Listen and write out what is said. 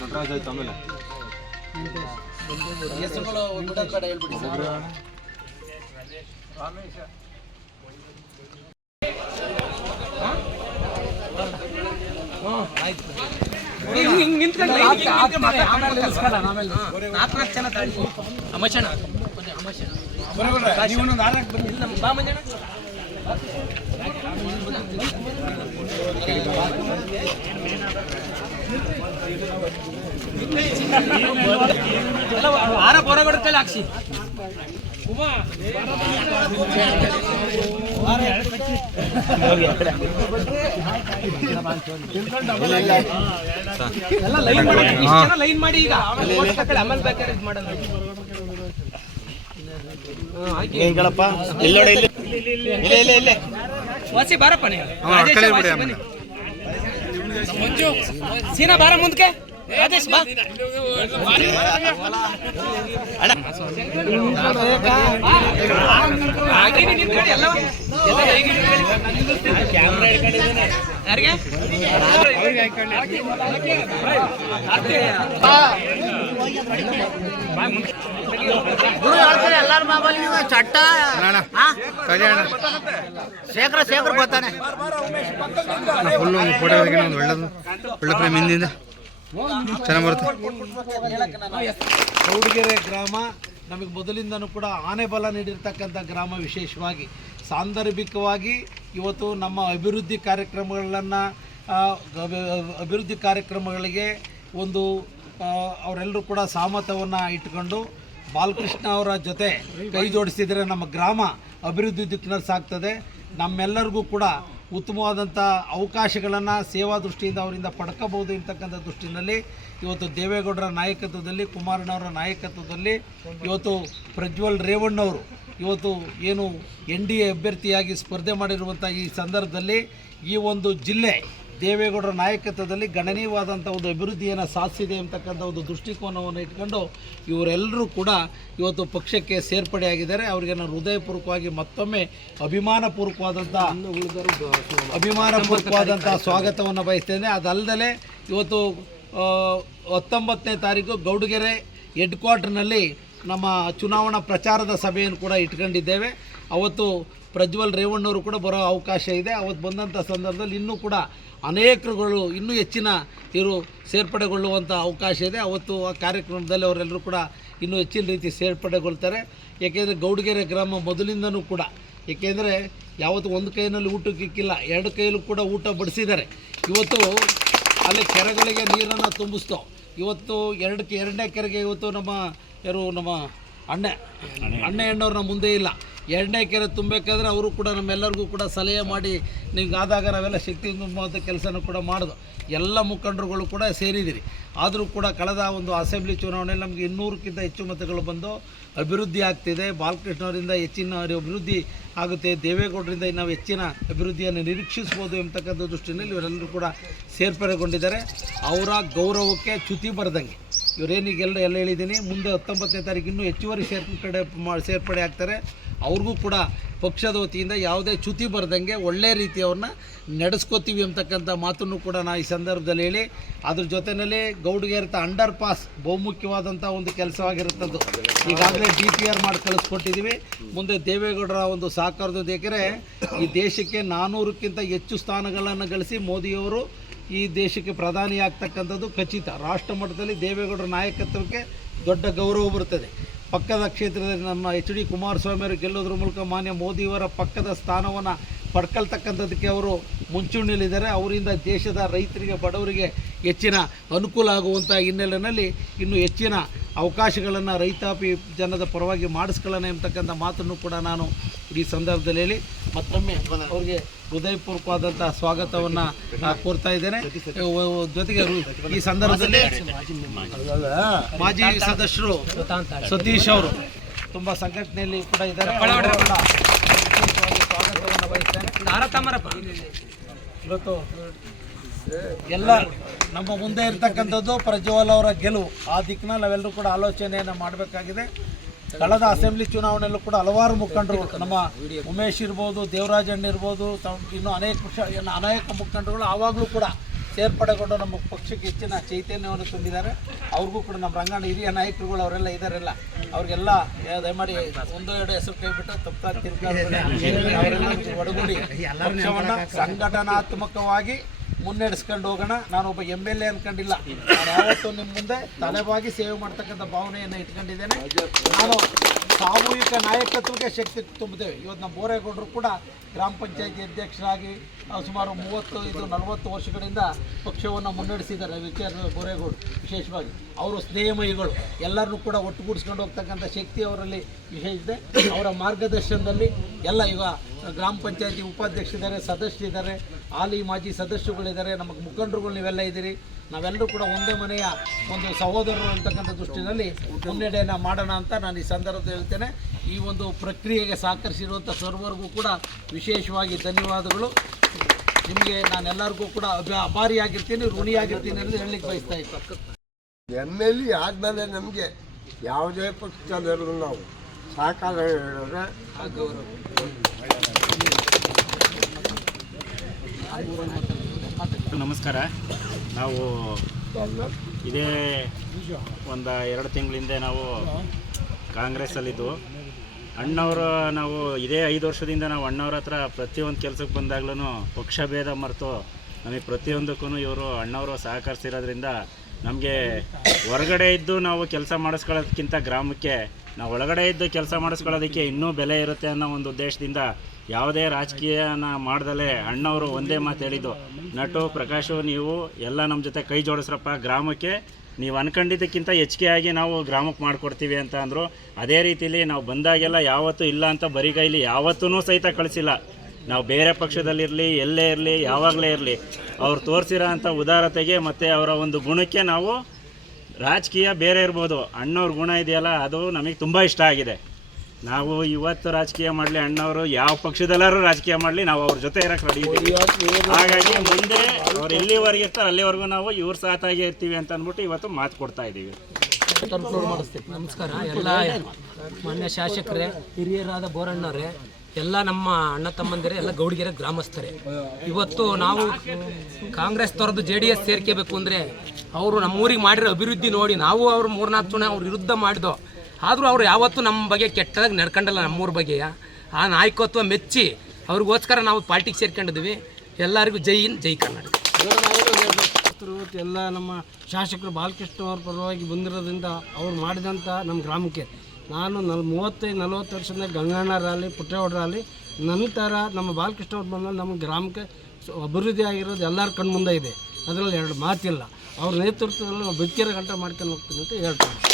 ನಟರಾಜ್ ಆಯ್ತು ಆಮೇಲೆ ಹೆಸರುಗಳು ಬಿಡೋದ್ ಬೇಡ ಹೇಳ್ಬಿಡಿ ಸರ್ ಆರ ಪೊರಗಡ ಕೈಲಿ ಹಾಕ್ಸಿ ಎಲ್ಲ ಲೈನ್ ಮಾಡಿ ಇಷ್ಟ್ ಜನ ಲೈನ್ ಮಾಡಿ ಈಗ ಆಮೇಲೆ vote ತಗೊಳ್ಳಿ, ಆಮೇಲೆ ಇಲ್ಲ ಮಾಡೋಣ ವಾಸಿ ಬಾರಪ್ಪ ನೀವು ರಾಜೇಶ ವಾಸಿ ಬನ್ನಿ ಸೀನಾ ಬಾರ ಮುಂದಕ್ಕೆ ರಾಜೇಶ್ ಬಾ ಹಾಗೇನೆ ನಿಂತ್ಕೊಳ್ಳಿ. ಎಲ್ಲ ಹೇಗೆ ನಿಂತ್ಕೊಳ್ಳಿ. ಯಾರಿಗೆ ಚಟ್ಟ ಶೇಖರ ಶೇಖರ್ ಬರ್ತಾನೆ. ಫುಲ್ಲು ಫೋಟೋ ಒಂದು ಒಳ್ಳೇದು ಒಳ್ಳೆ ಪ್ರೇಮ್ ಹಿಂದಿಂದ ಚೆನ್ನಾಗಿ ಬರುತ್ತೆ. ಚೌಡಗೆರೆ ಗ್ರಾಮ ನಮಗೆ ಮೊದಲಿಂದನೂ ಕೂಡ ಆನೆ ಬಲ ನೀಡಿರ್ತಕ್ಕಂಥ ಗ್ರಾಮ ವಿಶೇಷವಾಗಿ. ಸಾಂದರ್ಭಿಕವಾಗಿ ಇವತ್ತು ನಮ್ಮ ಅಭಿವೃದ್ಧಿ ಕಾರ್ಯಕ್ರಮಗಳನ್ನು ಅಭಿವೃದ್ಧಿ ಕಾರ್ಯಕ್ರಮಗಳಿಗೆ ಒಂದು ಅವರೆಲ್ಲರೂ ಕೂಡ ಸಹಮತವನ್ನು ಇಟ್ಕೊಂಡು ಬಾಲಕೃಷ್ಣ ಅವರ ಜೊತೆ ಕೈ ಜೋಡಿಸಿದರೆ ನಮ್ಮ ಗ್ರಾಮ ಅಭಿವೃದ್ಧಿ ದಿಕ್ಕಿನಲ್ಲಿ ಸಾಗ್ತದೆ ನಮ್ಮೆಲ್ಲರಿಗೂ ಕೂಡ ಉತ್ತಮವಾದಂಥ ಅವಕಾಶಗಳನ್ನು ಸೇವಾ ದೃಷ್ಟಿಯಿಂದ ಅವರಿಂದ ಪಡ್ಕೋಬಹುದು ಇರ್ತಕ್ಕಂಥ ದೃಷ್ಟಿನಲ್ಲಿ ಇವತ್ತು ದೇವೇಗೌಡರ ನಾಯಕತ್ವದಲ್ಲಿ ಕುಮಾರಣ್ಣವರ ನಾಯಕತ್ವದಲ್ಲಿ, ಇವತ್ತು ಪ್ರಜ್ವಲ್ ರೇವಣ್ಣವರು ಇವತ್ತು ಏನು ಎನ್ ಡಿ ಎ ಅಭ್ಯರ್ಥಿಯಾಗಿ ಸ್ಪರ್ಧೆ ಮಾಡಿರುವಂಥ ಈ ಸಂದರ್ಭದಲ್ಲಿ ಈ ಒಂದು ಜಿಲ್ಲೆ ದೇವೇಗೌಡರ ನಾಯಕತ್ವದಲ್ಲಿ ಗಣನೀಯವಾದಂಥ ಒಂದು ಅಭಿವೃದ್ಧಿಯನ್ನು ಸಾಧಿಸಿದೆ ಅಂತಕ್ಕಂಥ ಒಂದು ದೃಷ್ಟಿಕೋನವನ್ನು ಇಟ್ಕೊಂಡು ಇವರೆಲ್ಲರೂ ಕೂಡ ಇವತ್ತು ಪಕ್ಷಕ್ಕೆ ಸೇರ್ಪಡೆಯಾಗಿದ್ದಾರೆ. ಅವರಿಗೆ ನಾನು ಹೃದಯಪೂರ್ವಕವಾಗಿ ಮತ್ತೊಮ್ಮೆ ಅಭಿಮಾನಪೂರ್ವಕವಾದಂಥ ಅಭಿಮಾನಪೂರ್ವಕವಾದಂಥ ಸ್ವಾಗತವನ್ನು ಬಯಸ್ತೇನೆ. ಅದಲ್ಲದೆ ಇವತ್ತು ಹತ್ತೊಂಬತ್ತನೇ ತಾರೀಕು ಗೌಡಗೆರೆ ಹೆಡ್ ಕ್ವಾರ್ಟರ್ನಲ್ಲಿ ನಮ್ಮ ಚುನಾವಣಾ ಪ್ರಚಾರದ ಸಭೆಯನ್ನು ಕೂಡ ಇಟ್ಕೊಂಡಿದ್ದೇವೆ. ಅವತ್ತು ಪ್ರಜ್ವಲ್ ರೇವಣ್ಣವರು ಕೂಡ ಬರೋ ಅವಕಾಶ ಇದೆ. ಅವತ್ತು ಬಂದಂಥ ಸಂದರ್ಭದಲ್ಲಿ ಇನ್ನೂ ಕೂಡ ಅನೇಕರುಗಳು ಇನ್ನೂ ಹೆಚ್ಚಿನ ಇವರು ಸೇರ್ಪಡೆಗೊಳ್ಳುವಂಥ ಅವಕಾಶ ಇದೆ. ಅವತ್ತು ಆ ಕಾರ್ಯಕ್ರಮದಲ್ಲಿ ಅವರೆಲ್ಲರೂ ಕೂಡ ಇನ್ನೂ ಹೆಚ್ಚಿನ ರೀತಿ ಸೇರ್ಪಡೆಗೊಳ್ತಾರೆ. ಏಕೆಂದರೆ ಗೌಡಗೆರೆ ಗ್ರಾಮ ಮೊದಲಿಂದನೂ ಕೂಡ ಏಕೆಂದರೆ ಯಾವತ್ತು ಒಂದು ಕೈಯಲ್ಲಿ ಊಟಕ್ಕಿಕ್ಕಿಲ್ಲ ಎರಡು ಕೈಯಲ್ಲೂ ಕೂಡ ಊಟ ಬಡಿಸಿದ್ದಾರೆ. ಇವತ್ತು ಅಲ್ಲಿ ಕೆರೆಗಳಿಗೆ ನೀರನ್ನು ತುಂಬಿಸ್ತೋ. ಇವತ್ತು ಎರಡು ಕೆ- ಎರಡನೇ ಕೆರೆಗೆ ಇವತ್ತು ನಮ್ಮ ಯಾರು ನಮ್ಮ ಅಣ್ಣ. ಅಣ್ಣ. ನಮ್ಮ ಮುಂದೆ ಇಲ್ಲ. ಎರಡನೇ ಕೆರೆ ತುಂಬಬೇಕಾದ್ರೆ ಅವರು ಕೂಡ ನಮ್ಮೆಲ್ಲರಿಗೂ ಕೂಡ ಸಲಹೆ ಮಾಡಿ ನಿಮ್ಗೆ ಆದಾಗ ನಾವೆಲ್ಲ ಶಕ್ತಿ ತುಂಬುವಂಥ ಕೆಲಸನೂ ಕೂಡ ಮಾಡೋದು. ಎಲ್ಲ ಮುಖಂಡರುಗಳು ಕೂಡ ಸೇರಿದಿರಿ ಆದರೂ ಕೂಡ ಕಳೆದ ಒಂದು ಅಸೆಂಬ್ಲಿ ಚುನಾವಣೆಯಲ್ಲಿ ನಮಗೆ ಇನ್ನೂರಕ್ಕಿಂತ ಹೆಚ್ಚು ಮತಗಳು ಬಂದು ಅಭಿವೃದ್ಧಿ ಆಗ್ತಿದೆ. ಬಾಲಕೃಷ್ಣವರಿಂದ ಹೆಚ್ಚಿನ ಅಭಿವೃದ್ಧಿ ಆಗುತ್ತೆ. ದೇವೇಗೌಡರಿಂದ ನಾವು ಹೆಚ್ಚಿನ ಅಭಿವೃದ್ಧಿಯನ್ನು ನಿರೀಕ್ಷಿಸ್ಬೋದು ಎಂಬತಕ್ಕಂಥ ದೃಷ್ಟಿಯಲ್ಲಿ ಇವರೆಲ್ಲರೂ ಕೂಡ ಸೇರ್ಪಡೆಗೊಂಡಿದ್ದಾರೆ. ಅವರ ಗೌರವಕ್ಕೆ ಚ್ಯುತಿ ಬರದಂಗೆ. ಇವರೇನಿಗೆಲ್ಲ ಎಲ್ಲ ಹೇಳಿದ್ದೀನಿ. ಮುಂದೆ ಹತ್ತೊಂಬತ್ತನೇ ತಾರೀಕು ಇನ್ನೂ ಹೆಚ್ಚುವರಿ ಸೇರ್ಪಡೆ ಮಾ ಸೇರ್ಪಡೆ ಆಗ್ತಾರೆ. ಅವ್ರಿಗೂ ಕೂಡ ಪಕ್ಷದ ವತಿಯಿಂದ ಯಾವುದೇ ಚ್ಯುತಿ ಬರದಂಗೆ ಒಳ್ಳೆಯ ರೀತಿ ಅವ್ರನ್ನ ನಡೆಸ್ಕೋತೀವಿ ಅಂತಕ್ಕಂಥ ಮಾತನ್ನು ಕೂಡ ನಾನು ಈ ಸಂದರ್ಭದಲ್ಲಿ ಹೇಳಿ, ಅದ್ರ ಜೊತೆಯಲ್ಲಿ ಗೌಡ್ಗೆರ್ತ ಅಂಡರ್ ಪಾಸ್ ಬಹುಮುಖ್ಯವಾದಂಥ ಒಂದು ಕೆಲಸವಾಗಿರುತ್ತದ್ದು. ಈಗಾಗಲೇ ಡಿ ಪಿ ಆರ್ ಮಾಡಿ ಕಳಿಸ್ಕೊಟ್ಟಿದ್ದೀವಿ. ಮುಂದೆ ದೇವೇಗೌಡರ ಒಂದು ಸಹಕಾರದೊಂದು ಏಕೆಂದರೆ ಈ ದೇಶಕ್ಕೆ ನಾನ್ನೂರಕ್ಕಿಂತ ಹೆಚ್ಚು ಸ್ಥಾನಗಳನ್ನು ಗಳಿಸಿ ಮೋದಿಯವರು ಈ ದೇಶಕ್ಕೆ ಪ್ರಧಾನಿ ಆಗ್ತಕ್ಕಂಥದ್ದು ಖಚಿತ. ರಾಷ್ಟ್ರ ಮಟ್ಟದಲ್ಲಿ ದೇವೇಗೌಡರ ನಾಯಕತ್ವಕ್ಕೆ ದೊಡ್ಡ ಗೌರವ ಬರುತ್ತದೆ. ಪಕ್ಕದ ಕ್ಷೇತ್ರದಲ್ಲಿ ನಮ್ಮ ಎಚ್ ಡಿ ಕುಮಾರಸ್ವಾಮಿ ಅವರು ಗೆಲ್ಲೋದ್ರ ಮೂಲಕ ಮಾನ್ಯ ಮೋದಿಯವರ ಪಕ್ಕದ ಸ್ಥಾನವನ್ನು ಪಡ್ಕೊಳ್ತಕ್ಕಂಥದ್ದಕ್ಕೆ ಅವರು ಮುಂಚೂಣಿಯಲ್ಲಿದ್ದಾರೆ. ಅವರಿಂದ ದೇಶದ ರೈತರಿಗೆ, ಬಡವರಿಗೆ ಹೆಚ್ಚಿನ ಅನುಕೂಲ ಆಗುವಂಥ ಹಿನ್ನೆಲೆಯಲ್ಲಿ ಇನ್ನೂ ಹೆಚ್ಚಿನ ಅವಕಾಶಗಳನ್ನು ರೈತಾಪಿ ಜನದ ಪರವಾಗಿ ಮಾಡಿಸ್ಕೊಳ್ಳೋಣ ಎಂಬತಕ್ಕಂಥ ಮಾತನ್ನು ಕೂಡ ನಾನು ಈ ಸಂದರ್ಭದಲ್ಲಿ ಹೇಳಿ ಮತ್ತೊಮ್ಮೆ ಅವರಿಗೆ ಹೃದಯಪೂರ್ವಕವಾದಂಥ ಸ್ವಾಗತವನ್ನು ಕೋರ್ತಾ ಇದ್ದೇನೆ. ಜೊತೆಗೆ ಈ ಸಂದರ್ಭದಲ್ಲಿ ಮಾಜಿ ಸದಸ್ಯರು ಸತೀಶ್ ಅವರು ತುಂಬ ಸಂಘಟನೆಯಲ್ಲಿ ಕೂಡ ಇದ್ದಾರೆ. ಸ್ವಾಗತವನ್ನು ಇವತ್ತು ಎಲ್ಲ ನಮ್ಮ ಮುಂದೆ ಇರ್ತಕ್ಕಂಥದ್ದು ಪ್ರಜ್ವಲ್ ಅವರ ಗೆಲುವು. ಆ ದಿಕ್ಕಿನಲ್ಲಿ ನಾವೆಲ್ಲರೂ ಕೂಡ ಆಲೋಚನೆಯನ್ನು ಮಾಡಬೇಕಾಗಿದೆ. ಕಳೆದ ಅಸೆಂಬ್ಲಿ ಚುನಾವಣೆಯಲ್ಲೂ ಕೂಡ ಹಲವಾರು ಮುಖಂಡರು, ನಮ್ಮ ಉಮೇಶ್ ಇರ್ಬೋದು ದೇವರಾಜಣ್ಣ ಇರ್ಬೋದು ಇನ್ನೂ ಅನೇಕ ಪಕ್ಷ ಅನೇಕ ಮುಖಂಡರುಗಳು ಆವಾಗಲೂ ಕೂಡ ಸೇರ್ಪಡೆಗೊಂಡು ನಮ್ಮ ಪಕ್ಷಕ್ಕೆ ಹೆಚ್ಚಿನ ಚೈತನ್ಯವನ್ನು ತುಂಬಿದ್ದಾರೆ ಅವ್ರಿಗೂ ಕೂಡ ನಮ್ಮ ರಂಗಣ್ಣ ಹಿರಿಯ ನಾಯಕರುಗಳು ಅವರೆಲ್ಲ ಇದ್ದಾರೆಲ್ಲ, ಅವ್ರಿಗೆಲ್ಲ ದಯಮಾಡಿ ಒಂದು, ಎರಡು ಹೆಸರು ಕೈಬಿಟ್ಟು ತಪ್ಪ ತಿರ್ಗಾಡ್ಬೇಡಿ. ಅವರೆಲ್ಲ ಒಡಗೂಡಿ ಪಕ್ಷವನ್ನು ಸಂಘಟನಾತ್ಮಕವಾಗಿ ಮುನ್ನಡೆಸ್ಕೊಂಡು ಹೋಗೋಣ. ನಾನು ಒಬ್ಬ ಎಂ ಎಲ್ ಎ ಅನ್ಕೊಂಡಿಲ್ಲ. ನಾನು ಯಾವತ್ತೂ ನಿಮ್ಮ ಮುಂದೆ ತಲೆಬಾಗಿ ಸೇವೆ ಮಾಡ್ತಕ್ಕಂಥ ಭಾವನೆಯನ್ನು ಇಟ್ಕೊಂಡಿದ್ದೇನೆ. ನಾನು ಸಾಮೂಹಿಕ ನಾಯಕತ್ವಕ್ಕೆ ಶಕ್ತಿ ತುಂಬುತ್ತೇವೆ. ಇವತ್ತು ನಮ್ಮ ಬೋರೇಗೌಡರು ಕೂಡ ಗ್ರಾಮ ಪಂಚಾಯತಿ ಅಧ್ಯಕ್ಷರಾಗಿ ಸುಮಾರು ಮೂವತ್ತು ಇದು ನಲವತ್ತು ವರ್ಷಗಳಿಂದ ಪಕ್ಷವನ್ನು ಮುನ್ನಡೆಸಿದ್ದಾರೆ ವಿಚಾರ ಬೋರೇಗೌಡರು ವಿಶೇಷವಾಗಿ ಅವರು ಸ್ನೇಹಮಯಿಗಳು. ಎಲ್ಲರನ್ನೂ ಕೂಡ ಒಟ್ಟುಗೂಡಿಸ್ಕೊಂಡು ಹೋಗ್ತಕ್ಕಂಥ ಶಕ್ತಿ ಅವರಲ್ಲಿ ವಿಶೇಷ ಇದೆ. ಅವರ ಮಾರ್ಗದರ್ಶನದಲ್ಲಿ ಎಲ್ಲ ಈಗ ಗ್ರಾಮ ಪಂಚಾಯತಿ ಉಪಾಧ್ಯಕ್ಷರಿದ್ದಾರೆ, ಸದಸ್ಯರಿದ್ದಾರೆ, ಹಾಲಿ ಮಾಜಿ ಸದಸ್ಯರುಗಳಿದ್ದಾರೆ, ನಮಗೆ ಮುಖಂಡರುಗಳು ನೀವೆಲ್ಲ ಇದ್ದೀರಿ. ನಾವೆಲ್ಲರೂ ಕೂಡ ಒಂದೇ ಮನೆಯ ಒಂದು ಸಹೋದರರು ಅಂತಕ್ಕಂಥ ದೃಷ್ಟಿನಲ್ಲಿ ಮುನ್ನಡೆಯನ್ನು ಮಾಡೋಣ ಅಂತ ನಾನು ಈ ಸಂದರ್ಭದಲ್ಲಿ ಹೇಳ್ತೇನೆ. ಈ ಒಂದು ಪ್ರಕ್ರಿಯೆಗೆ ಸಹಕರಿಸಿರುವಂಥ ಸರ್ವರಿಗೂ ಕೂಡ ವಿಶೇಷವಾಗಿ ಧನ್ಯವಾದಗಳು. ನಿಮಗೆ ನಾನೆಲ್ಲರಿಗೂ ಕೂಡ ಅಭ- ಅಭಾರಿಯಾಗಿರ್ತೀನಿ, ಋಣಿಯಾಗಿರ್ತೀನಿ ಅಂತ ಹೇಳಲಿಕ್ಕೆ ಬಯಸ್ತಾ ಇತ್ತು ಎಂ ಎಲ್ ಎ ಆದಮೇಲೆ ನಮಗೆ ಯಾವುದೇ ಪಕ್ಷದಲ್ಲಿರೋದು ನಾವು ಸಹಕಾರ ಹೇಳಿದ್ರೆ ನಮಸ್ಕಾರ. ನಾವು ಇದೇ ಒಂದು ಎರಡು ತಿಂಗಳಿಂದ ನಾವು ಕಾಂಗ್ರೆಸ್ಸಲ್ಲಿದ್ದು. ಅಣ್ಣವರು ನಾವು ಇದೇ ಐದು ವರ್ಷದಿಂದ ನಾವು ಅಣ್ಣವ್ರ ಹತ್ರ ಪ್ರತಿಯೊಂದು ಕೆಲಸಕ್ಕೆ ಬಂದಾಗ್ಲೂ ಪಕ್ಷ ಭೇದ ಮರೆತು ನಮಗೆ ಪ್ರತಿಯೊಂದಕ್ಕೂ ಇವರು ಅಣ್ಣವರು ಸಹಕರಿಸಿರೋದ್ರಿಂದ ನಮಗೆ ಹೊರಗಡೆ ಇದ್ದು ನಾವು ಕೆಲಸ ಮಾಡಿಸ್ಕೊಳ್ಳೋದಕ್ಕಿಂತ ಗ್ರಾಮಕ್ಕೆ, ನಾವು ಒಳಗಡೆ ಇದ್ದು ಕೆಲಸ ಮಾಡಿಸ್ಕೊಳ್ಳೋದಕ್ಕೆ ಇನ್ನೂ ಬೆಲೆ ಇರುತ್ತೆ ಅನ್ನೋ ಒಂದು ಉದ್ದೇಶದಿಂದ ಯಾವುದೇ ರಾಜಕೀಯನ ಮಾಡ್ದಲೇ ಅಣ್ಣವರು ಒಂದೇ ಮಾತು ಹೇಳಿದ್ದು. ನಟು, ಪ್ರಕಾಶು, ನೀವು ಎಲ್ಲ ನಮ್ಮ ಜೊತೆ ಕೈ ಜೋಡಿಸ್ರಪ್ಪ, ಗ್ರಾಮಕ್ಕೆ ನೀವು ಅನ್ಕೊಂಡಿದ್ದಕ್ಕಿಂತ ಹೆಚ್ಚಿಗೆ ಆಗಿ ನಾವು ಗ್ರಾಮಕ್ಕೆ ಮಾಡಿಕೊಡ್ತೀವಿ ಅಂತ ಅಂದರು. ಅದೇ ರೀತಿಲಿ ನಾವು ಬಂದಾಗೆಲ್ಲ ಯಾವತ್ತೂ ಇಲ್ಲ ಅಂತ ಬರಿಗೈಲಿ ಯಾವತ್ತೂ ಸಹಿತ ಕಳಿಸಿಲ್ಲ. ನಾವು ಬೇರೆ ಪಕ್ಷದಲ್ಲಿರಲಿ, ಎಲ್ಲೇ ಇರಲಿ, ಯಾವಾಗಲೇ ಇರಲಿ, ಅವ್ರು ತೋರಿಸಿರೋ ಅಂಥ ಉದಾರತೆಗೆ ಮತ್ತು ಅವರ ಒಂದು ಗುಣಕ್ಕೆ ನಾವು ರಾಜಕೀಯ ಬೇರೆ ಇರ್ಬೋದು. ಅಣ್ಣವ್ರ ಗುಣ ಇದೆಯಲ್ಲ, ಅದು ನಮಗೆ ತುಂಬ ಇಷ್ಟ ಆಗಿದೆ. ನಾವು ಇವತ್ತು ರಾಜಕೀಯ ಮಾಡಲಿ, ಅಣ್ಣವರು ಯಾವ ಪಕ್ಷದಲ್ಲಾದ್ರೂ ರಾಜಕೀಯ ಮಾಡಲಿ, ನಾವು ಅವ್ರ ಜೊತೆ ಇರೋಕ್ಕೆ ರೆಡಿ ಇದ್ದೀವಿ. ಹಾಗಾಗಿ ಮುಂದೆ ಅವ್ರು ಎಲ್ಲಿವರೆಗೆ ಇರ್ತಾರೆ ಅಲ್ಲಿವರೆಗೂ ನಾವು ಇವ್ರ ಸಾತಾಗಿ ಇರ್ತೀವಿ ಅಂತ ಅಂದ್ಬಿಟ್ಟು ಇವತ್ತು ಮಾತು ಕೊಡ್ತಾ ಇದ್ದೀವಿ. ನಮಸ್ಕಾರ. ಎಲ್ಲ ಮಾನ್ಯ ಶಾಸಕರೇ, ಹಿರಿಯರಾದ ಬೋರಣ್ಣವರೇ ಎಲ್ಲ ನಮ್ಮ ಅಣ್ಣ ತಮ್ಮಂದಿರೇ, ಎಲ್ಲ ಗೌಡಿಗೆರೆ ಗ್ರಾಮಸ್ಥರೇ. ಇವತ್ತು ನಾವು ಕಾಂಗ್ರೆಸ್ ತೊರೆದು ಜೆ ಡಿ ಎಸ್ ಸೇರ್ಕೋಬೇಕು ಅಂದರೆ ಅವರು ನಮ್ಮೂರಿಗೆ ಮಾಡಿರೋ ಅಭಿವೃದ್ಧಿ ನೋಡಿ ನಾವು ಅವ್ರು ಮೂರ್ನಾಲ್ಕು ಜನ ಅವ್ರ ವಿರುದ್ಧ ಮಾಡಿದೋ, ಆದರೂ ಅವ್ರು ಯಾವತ್ತೂ ನಮ್ಮ ಬಗ್ಗೆ ಕೆಟ್ಟದಾಗಿ ನಡ್ಕೊಂಡಲ್ಲ ನಮ್ಮೂರ ಬಗ್ಗೆಯ ಆ ನಾಯಕತ್ವ ಮೆಚ್ಚಿ ಅವ್ರಿಗೋಸ್ಕರ ನಾವು ಪಾರ್ಟಿಗೆ ಸೇರ್ಕೊಂಡಿದ್ವಿ ಎಲ್ಲರಿಗೂ ಜೈ ಇನ್ ಜೈ ಕರ್ನಾಟಕ ಎಲ್ಲ ನಮ್ಮ ಶಾಸಕರು ಬಾಲಕೃಷ್ಣ ಅವ್ರ ಪರವಾಗಿ ಬಂದಿರೋದ್ರಿಂದ ಅವ್ರು ಮಾಡಿದಂಥ ನಮ್ಮ ಗ್ರಾಮಕ್ಕೆ. ನಾನು ನಲ್ ಮೂವತ್ತೈದು, ನಲ್ವತ್ತು ವರ್ಷದಿಂದ ಗಂಗಣ್ಣರಾಗಲಿ ಪುಟ್ಟೇಗೌಡರಾಗಲಿ ಥರ ನಮ್ಮ ಬಾಲಕೃಷ್ಣ ಅವ್ರು ಬಂದ ನಮ್ಮ ಗ್ರಾಮಕ್ಕೆ ಅಭಿವೃದ್ಧಿ ಆಗಿರೋದು ಎಲ್ಲರ ಕಣ್ಮುಂದೆ ಇದೆ. ಅದರಲ್ಲಿ ಎರಡು ಮಾತಿಲ್ಲ. ಅವ್ರ ನೇತೃತ್ವದಲ್ಲಿ ನಾವು ಗಂಟ ಮಾಡ್ಕೊಂಡು ಹೋಗ್ತೀನಿ ಅಂತ ಹೇಳ್ತಾರೆ